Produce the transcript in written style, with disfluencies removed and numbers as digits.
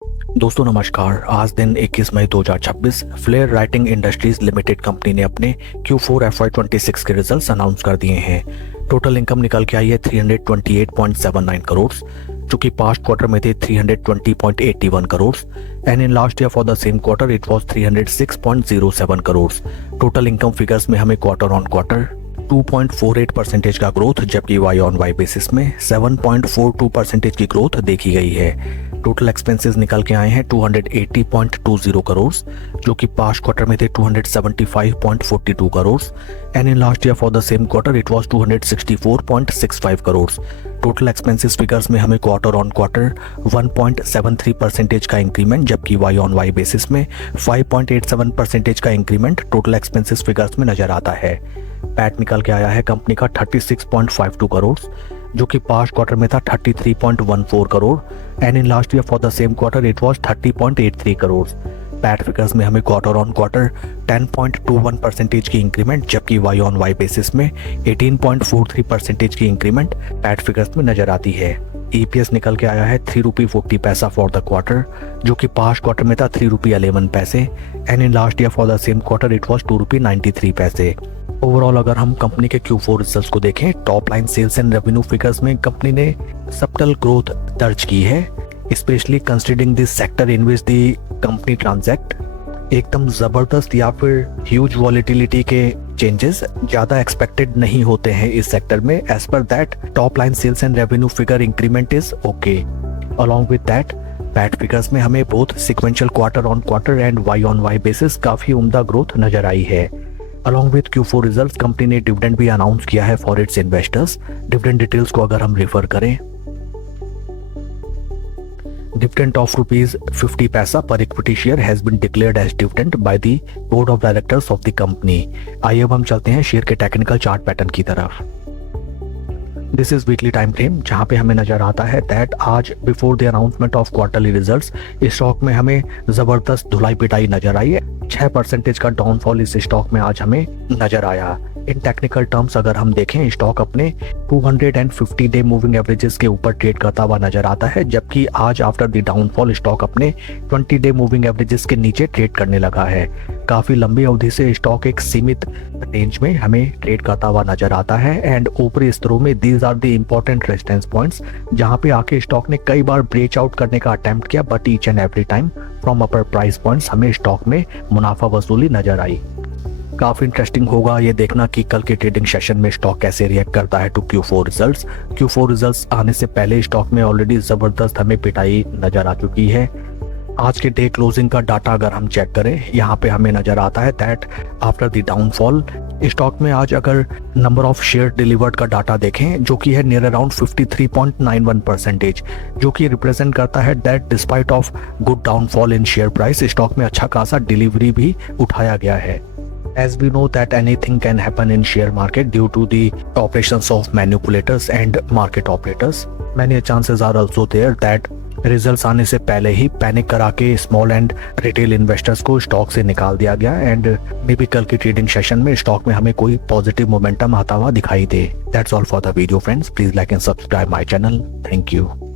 दोस्तों नमस्कार। आज दिन 21 मई 2026 Flair Writing Industries Limited company ने अपने Q4 FY26 के रिजल्ट्स अनाउंस कर दिए हैं। टोटल इनकम निकल के आई है 328.79 करोड़, जो कि पास्ट क्वार्टर में थे 320.81 crore and in last year for the same quarter it was 306.07 crore. Total income figures में हमें क्वार्टर ऑन क्वार्टर 2.48% का ग्रोथ, जबकि वाई ऑन वाई बेसिस में 7.42% की ग्रोथ देखी गई है। टोटल एक्सपेंसेस निकल के आए हैं 280.20 करोड़, जो कि पास्ट क्वार्टर में थे 275.42 crore and in last year for the same quarter it was 264.65 crore. Total expenses figures में हमें क्वार्टर ऑन क्वार्टर 1.73% का इंक्रीमेंट, जबकि वाई ऑन वाई बेसिस में 5.87% का इंक्रीमेंट टोटल एक्सपेंसेस फिगर्स में नजर आता है। पैट निकल के आया है कंपनी का 36.52 करोड़, जो कि पास्ट क्वार्टर में था 33.14 crore and in last year for the same quarter it was 30.83 crore. PAT figures में हमें क्वार्टर ऑन क्वार्टर 10.21% की इंक्रीमेंट, जबकि वाई ऑन वाई बेसिस में 18.43% की इंक्रीमेंट पैट फिगर्स में नजर आती है। EPS निकल के आया है 3 रुपी 40 पैसा फॉर द क्वार्टर, जो कि पास्ट क्वार्टर में था 3 रुपी 11 पैसे and in last year for the same quarter it was 2 रुपी 93 पैसे। ओवरऑल अगर हम कंपनी के Q4 रिजल्ट्स को देखें, top line sales and revenue figures में कंपनी ने सब्टल ग्रोथ दर्ज की है, specially considering this sector in which the company transact. एकदम जबरदस्त या फिर ह्यूज वॉलेटिलिटी के चेंजेस ज्यादा एक्सपेक्टेड नहीं होते हैं इस सेक्टर में। As per that top line sales and revenue figure increment is okay. Along with that PAT figures में हमें both sequential quarter on quarter and Y on Y basis काफी उम्दा ग्रोथ नजर आई है। Along with Q4 results company ने dividend भी announce किया है for its investors. Dividend details को अगर हम रेफर करें, dividend of rupees 50 paisa per equity share has been declared as dividend by the board of directors of the company। आइए अब हम चलते हैं शेयर के टेक्निकल चार्ट पैटर्न की तरफ। This is weekly time frame, जहां पे हमें नजर आता है दैट आज before the announcement of quarterly results stock में हमें जबरदस्त धुलाई पिटाई नजर आई है। 6% का डाउनफॉल इस स्टॉक में आज हमें नजर आया। इन टेक्निकल टर्म्स अगर हम देखें, स्टॉक अपने 250 डे मूविंग एवरेजेस के ऊपर ट्रेड करता हुआ नजर आता है, जबकि आज आफ्टर द डाउनफॉल स्टॉक अपने 20 डे मूविंग एवरेजेस के नीचे ट्रेड करने लगा है। काफी लंबी अवधि से स्टॉक एक सीमित रेंज में हमें ट्रेड करता हुआ नजर आता है एंड ऊपरी स्तरों में these are the important resistance points, जहां पे आके स्टॉक ने कई बार ब्रेच आउट करने का अटेम्प्ट किया, but each and every time from upper price points हमें स्टॉक में मुनाफा वसूली नजर आई। काफी इंटरेस्टिंग होगा ये देखना कि कल के ट्रेडिंग सेशन में स्टॉक कैसे रिएक्ट करता है to Q4 results. Q4 results आने से पहले स्टॉक में ऑलरेडी जबरदस्त हमें पिटाई नजर आ चुकी है। आज के डे क्लोजिंग का डाटा अगर हम चेक करें, यहाँ पे हमें नजर आता है that after the downfall stock में आज अगर नंबर ऑफ शेयर डिलीवर्ड का डाटा देखें, जो कि है नियर अराउंड 53.91%, जो कि रिप्रेजेंट करता है that despite of good downfall in share price stock में अच्छा खासा डिलीवरी भी उठाया गया है। As we know that anything can happen in share market due to the operations of manipulators and market operators. Many chances are also there that results आने से पहले ही पैनिक करा के स्मॉल एंड रिटेल इन्वेस्टर्स को stock से निकाल दिया गया एंड मे बी कल की ट्रेडिंग सेशन में स्टॉक में हमें कोई पॉजिटिव मोमेंटम आता हुआ दिखाई दे। That's all for the video friends. Please like and subscribe my channel. Thank you.